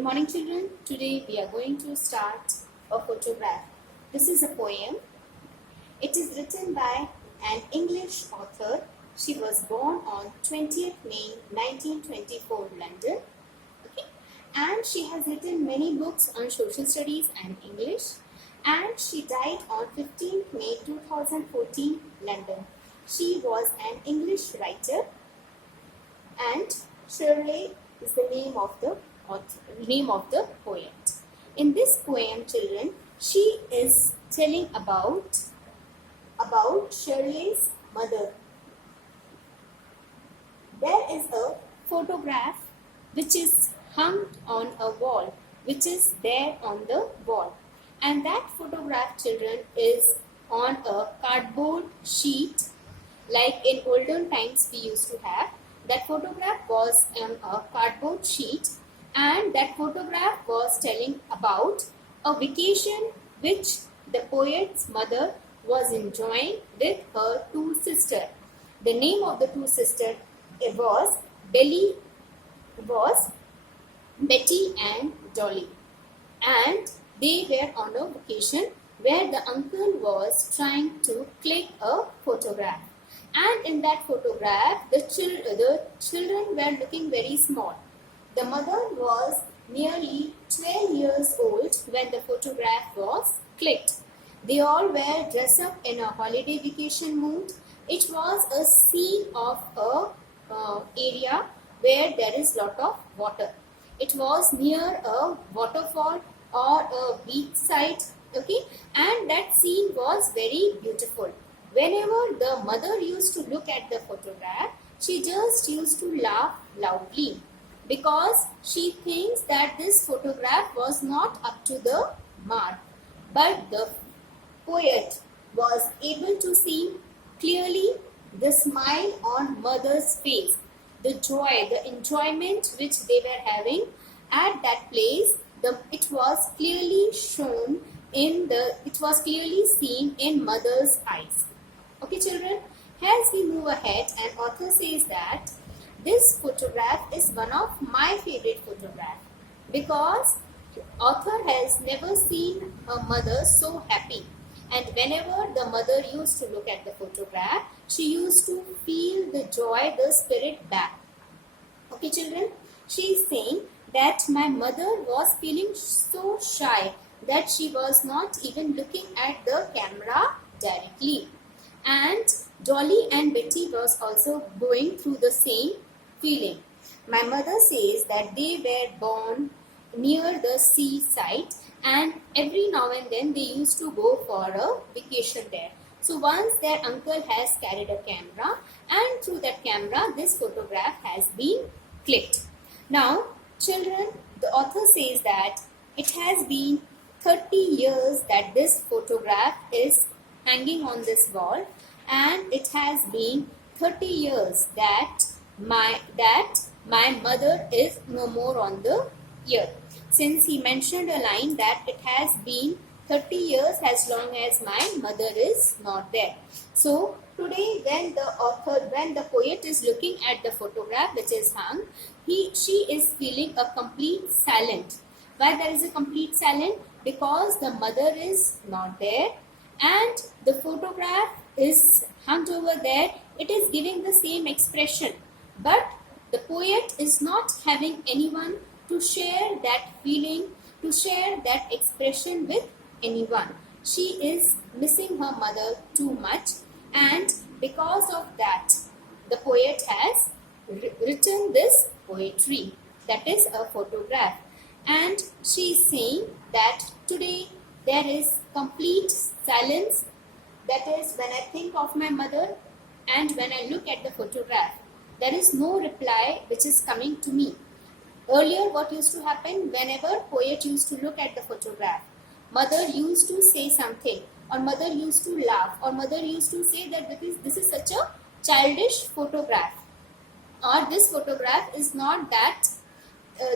Good morning, children. Today we are going to start a photograph. This is a poem. It is written by an English author. She was born on 20th May 1924, London. Okay? And she has written many books on social studies and English. And she died on 15th May 2014, London. She was an English writer, and Shirley is the name of the poet. In this poem, children, she is telling about Shirley's mother. There is a photograph which is hung on a wall, which is there on the wall, and that photograph, children, is on a cardboard sheet like in olden times we used to have. That photograph was on a cardboard sheet, and that photograph was telling about a vacation which the poet's mother was enjoying with her two sisters. The name of the two sisters was Betty and Dolly, and they were on a vacation where the uncle was trying to click a photograph. And in that photograph, the children were looking very small. The mother was nearly 12 years old when the photograph was clicked. They all were dressed up in a holiday vacation mood. It was a scene of a area where there is lot of water. It was near a waterfall or a beach side, okay, and that scene was very beautiful. Whenever the mother used to look at the photograph, she just used to laugh loudly because she thinks that this photograph was not up to the mark. But the poet was able to see clearly the smile on mother's face, the joy, the enjoyment which they were having at that place. It was clearly seen in mother's eyes. Okay, children, as we move ahead, an author says that this photograph is one of my favorite photographs because author has never seen a mother so happy. And whenever the mother used to look at the photograph, she used to feel the joy, the spirit back. Okay, children, she is saying that my mother was feeling so shy that she was not even looking at the camera directly. And Dolly and Betty was also going through the same feeling. My mother says that they were born near the seaside, and every now and then they used to go for a vacation there. So once their uncle has carried a camera, and through that camera this photograph has been clicked. Now, children, the author says that it has been 30 years that this photograph is hanging on this wall, and it has been 30 years that my mother is no more on the earth. Since he mentioned a line that it has been 30 years as long as my mother is not there. So today when the poet is looking at the photograph which is hung, she is feeling a complete silence. Why there is a complete silence? Because the mother is not there and the photograph is hung over there. It is giving the same expression, but the poet is not having anyone to share that feeling, to share that expression with anyone. She is missing her mother too much, and because of that the poet has written this poetry, that is a photograph. And she is saying that today there is complete silence. That is, when I think of my mother and when I look at the photograph, there is no reply which is coming to me. Earlier, what used to happen, whenever poet used to look at the photograph, mother used to say something, or mother used to laugh, or mother used to say that this is such a childish photograph, or this photograph is not that,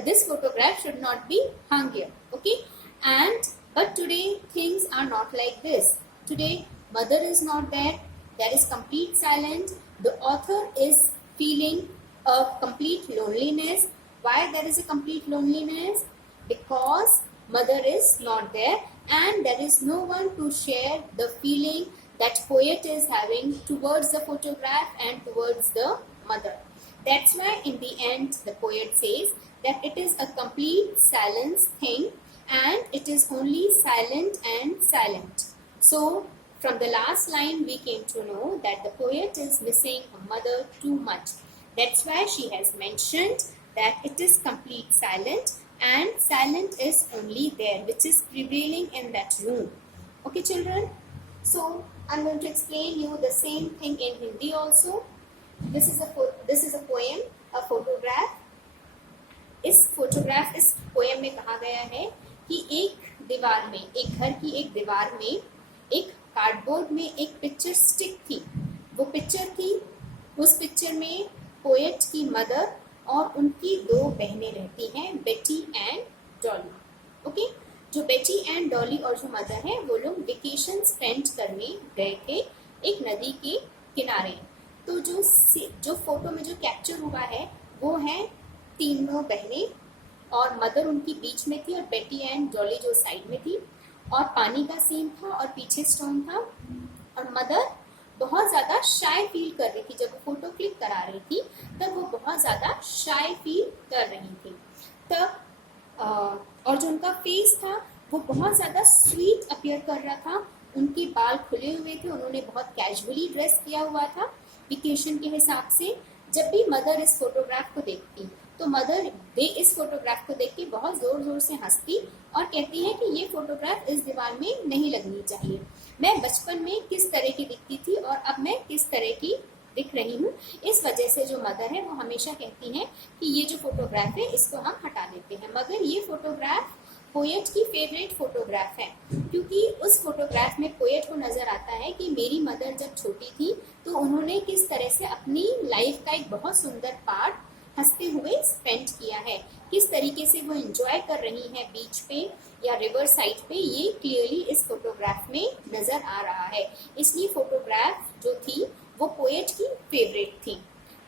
this photograph should not be hung here. Okay, but today things are not like this. Today mother is not there. There is complete silence. The author is feeling a complete loneliness. Why there is a complete loneliness? because mother is not there and there is no one to share the feeling that poet is having towards the photograph and towards the mother. That's why in the end the poet says that it is a complete silence thing and it is only silent and silent. So from the last line we came to know that the poet is missing a mother too much. That's why she has mentioned that it is complete silent and silent is only there, which is prevailing in that room. Okay children, so I'm going to explain you the same thing in Hindi also. This is a poem, a photograph. इस poem में कहा गया है कि एक दीवार में, एक घर की एक दीवार में एक कार्डबोर्ड में एक पिक्चर स्टिक थी. वो पिक्चर थी, उस पिक्चर में पोएट की मदर और उनकी 2 बहनें रहती हैं, बेटी एंड डॉली. ओके, जो बेटी एंड डॉली और जो मदर है वो लोग वेकेशन स्पेंड करने गए थे एक नदी के किनारे. तो जो फोटो में जो कैप्चर हुआ है वो है तीनों बहनें और मदर उनकी बीच में थी और बेटी एंड डॉली जो साइड में थी और पानी का सीन था और पीछे स्टोन था और मदर बहुत ज़्यादा शाय फील कर रही थी. जब वो फोटो क्लिक करा रही थी तब वो बहुत ज़्यादा शाय फील कर रही थी तब और जो उनका फेस था वो बहुत ज़्यादा स्वीट अपीयर कर रहा था. उनके बाल खुले हुए थे, उन्होंने बहुत कैजुअली ड्रेस किया हुआ था वेकेशन के हिसाब से. जब भी मदर इस फोटोग्राफ को देखती तो मदर इस फोटोग्राफ को देख के बहुत ज़ोर ज़ोर से हंसती और कहती है कि ये फोटोग्राफ इस दीवार में नहीं लगनी चाहिए. मैं बचपन में किस तरह की दिखती थी और अब मैं किस तरह की दिख रही हूँ. इस वजह से जो मदर है वो हमेशा कहती हैं कि ये जो फोटोग्राफ है इसको हम हटा देते हैं. मगर ये फोटोग्राफ पोएट की फेवरेट फोटोग्राफ है क्योंकि उस फोटोग्राफ में पोएट को नज़र आता है कि मेरी मदर जब छोटी थी तो उन्होंने किस तरह से अपनी लाइफ का एक बहुत सुंदर पार्ट हंसते हुए स्पेंड किया है, किस तरीके से वो एंजॉय कर रही हैं बीच पे या रिवर साइड पे, ये क्लियरली इस फोटोग्राफ में नज़र आ रहा है. इसलिए फोटोग्राफ जो थी वो पोएट की फेवरेट थी.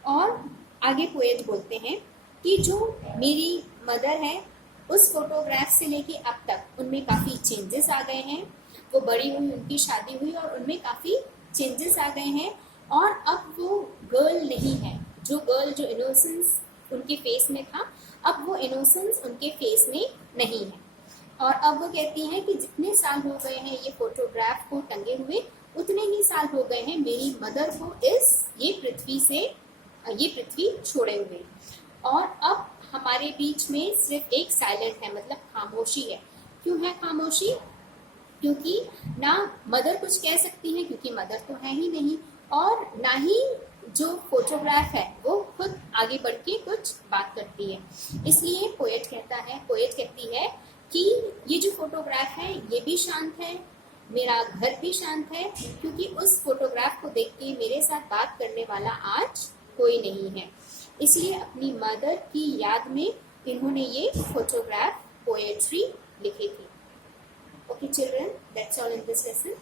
और आगे पोएट बोलते हैं कि जो मेरी मदर है उस फोटोग्राफ से लेके अब तक उनमें काफ़ी चेंजेस आ गए हैं. वो बड़ी हुई, उनकी शादी हुई और उनमें काफ़ी चेंजेस आ गए हैं और अब वो गर्ल नहीं है. जो इनोसेंस उनके फेस में था अब वो इनोसेंस उनके फेस में नहीं है. और अब वो कहती हैं कि जितने साल हो गए हैं ये फोटोग्राफ को टंगे हुए उतने ही साल हो गए हैं मेरी मदर को ये पृथ्वी छोड़े हुए. और अब हमारे बीच में सिर्फ एक साइलेंट है, मतलब खामोशी है. क्यों है खामोशी? क्योंकि ना मदर कुछ कह सकती है क्योंकि मदर तो है ही नहीं और ना ही जो फोटोग्राफ है वो खुद आगे बढ़ के कुछ बात करती है. इसलिए पोएट कहती है कि ये जो फोटोग्राफ है ये भी शांत है, मेरा घर भी शांत है क्योंकि उस फोटोग्राफ को देख के मेरे साथ बात करने वाला आज कोई नहीं है. इसलिए अपनी मदर की याद में इन्होंने ये फोटोग्राफ पोएट्री लिखी थी. Okay children, that's all in this lesson.